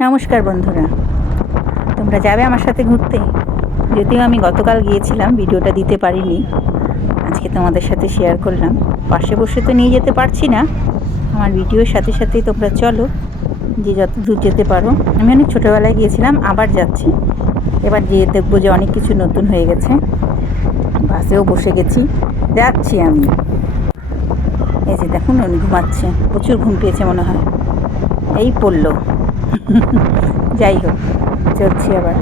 নমস্কার বন্ধুরা, তোমরা যাবে আমার সাথে ঘুরতে? যদিও আমি গতকাল গিয়েছিলাম, ভিডিওটা দিতে পারিনি, আজকে তোমাদের সাথে শেয়ার করলাম। পাশে বসে তো নিয়ে যেতে পারছি না, আমার ভিডিওর সাথে সাথেই তোমরা চলো, যে যত দূর যেতে পারো। আমি অনেক ছোটোবেলায় গিয়েছিলাম, আবার যাচ্ছি। এবার গিয়ে দেখবো যে অনেক কিছু নতুন হয়ে গেছে। বাসেও বসে গেছি, যাচ্ছি আমি। এই যে দেখুন, উনি ঘুমাচ্ছে, প্রচুর ঘুম পেয়েছে মনে হয়, এই পড়লো। যাই হোক, চলছি আবার।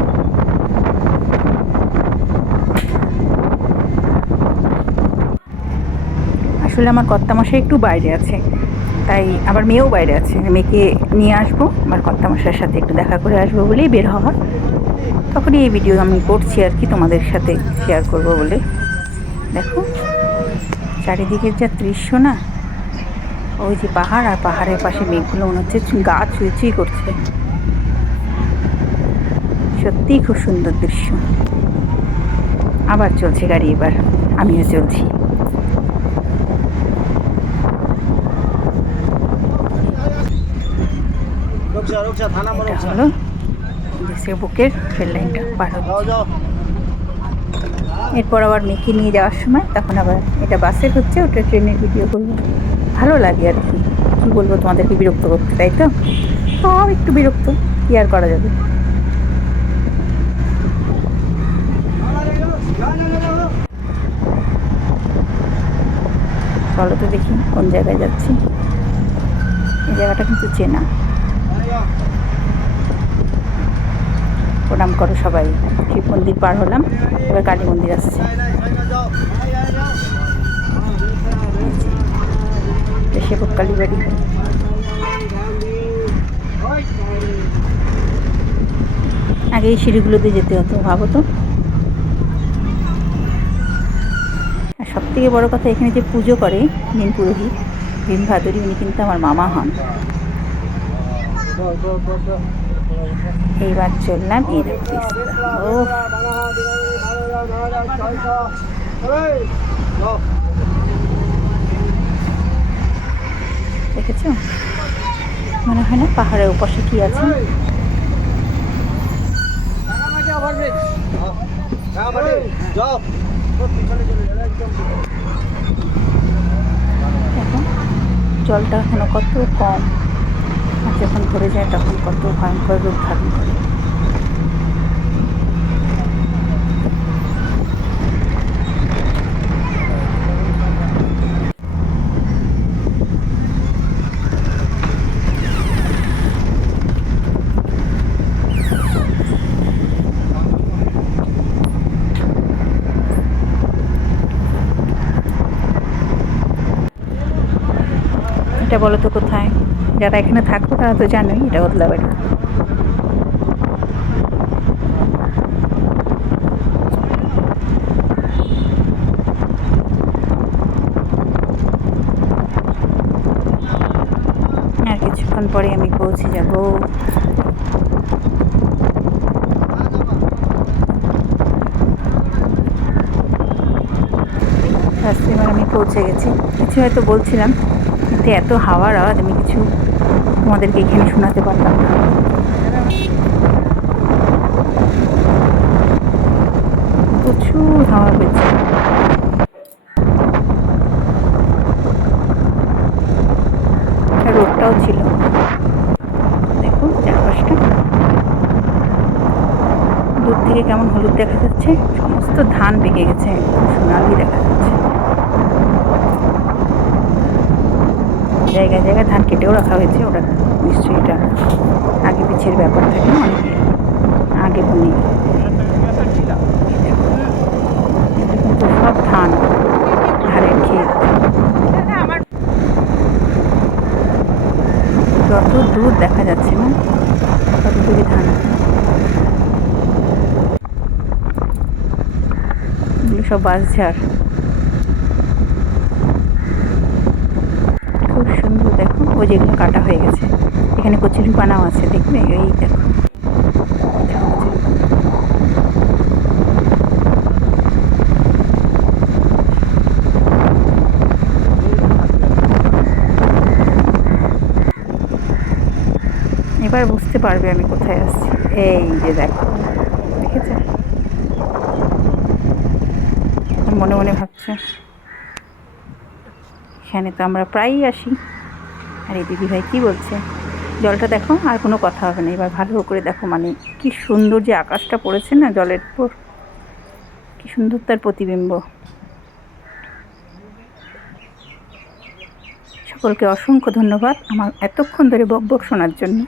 আসলে আমার কর্তামশাই একটু বাইরে আছে, তাই আবার মেয়েও বাইরে আছে। মেয়েকে নিয়ে আসবো, আমার কর্তামশাইয়ের সাথে একটু দেখা করে আসবো বলেই বের হওয়া। তখনই এই ভিডিও আমি করছি আর কি, তোমাদের সাথে শেয়ার করব বলে। দেখো চারিদিকের যা দৃশ্য না, ওই যে পাহাড়, আর পাহাড়ের পাশে মেঘগুলো মনে হচ্ছে গা ছুঁই করছে। সত্যিই খুব সুন্দর দৃশ্য। আবার চলছে গাড়ি, এবার আমিও চলছি। এটা হলো দেশের বুকের রেল লাইনটা পার হচ্ছে। এরপর আবার মেয়েকে নিয়ে যাওয়ার সময় তখন আবার এটা বাসের হচ্ছে, ওটা ট্রেনের ভিডিও করবো। ভালো লাগে আর কি, কী বলবো তোমাদেরকে, বিরক্ত করতে, তাই তো? সব একটু বিরক্ত, কী আর করা যাবে। চলো তো দেখি কোন জায়গায় যাচ্ছি। এই জায়গাটা কিন্তু চেনা। প্রণাম করো সবাই। শিব মন্দির পার হলাম, এবার কালী মন্দির আসছে। সেবক কালীবাড়ি। আগে এই সিঁড়িগুলোতে যেতে হতো, ভাবো তো। আর সব থেকে বড়ো কথা, এখানে যে পুজো করে মেন পুরোহিত ভীম ভাদুরী, উনি কিন্তু আমার মামা হন। এইবার চললাম এই দেখো, ও দেখেছো, মনে হয় না পাহাড়ের ওপাশে কি আছে। দেখো জলটা এখনো কত কম, আর যখন ভরে যায় তখন কত ভয়ঙ্কর রূপ ধারণ করে। এটা বলো তো কোথায়? যারা এখানে থাকো তারা তো জানোই, এটা ওদলাবাড়ি। আর কিছুক্ষণ পরে আমি পৌঁছে যাব। রাস্তায় এবার আমি পৌঁছে গেছি। কিছু হয়তো বলছিলাম, কিন্তু এত হাওয়ার আওয়াজ, আমি কিছু তোমাদেরকে এখানে শোনাতে পারলাম না। প্রচুর হাওয়া পেয়েছে। রোদটাও ছিল, দেখুন চারপাশটা দূর থেকে কেমন হলুদ দেখা যাচ্ছে, সমস্ত ধান পেকে গেছে, সোনালি দেখা যাচ্ছে। জায়গায় জায়গায় ধান কেটেও রাখা হয়েছে, ওরা নিশ্চয়ই এটা আগে পিছের ব্যাপার থাকে না, অনেকে আগে বুনে। এটা কিন্তু সব ধান, ধানের ক্ষেত। যত দূর দেখা যাচ্ছে না, তত দূরে ধান। এগুলো সব বাঁশঝাড়, খুব সুন্দর। দেখো ওই যেগুলো কাটা হয়ে গেছে, এখানে কচুরি পানাও আছে, দেখবে এই দেখো, দেখো কচুরি পানা। এবার বুঝতে পারবে আমি কোথায় আসছি। এই যে দেখো, দেখেছো? মনে মনে ভাবছে এখানে তো আমরা প্রায়ই আসি। আর এই দিদিভাই কী বলছে, জলটা দেখো, আর কোনো কথা হবে না, এবার ভালো করে দেখো, মানে কি সুন্দর যে আকাশটা পড়েছে না জলের উপর, কি সুন্দর তার প্রতিবিম্ব। সকলকে অসংখ্য ধন্যবাদ আমার এতক্ষণ ধরে বকবক শোনার জন্য।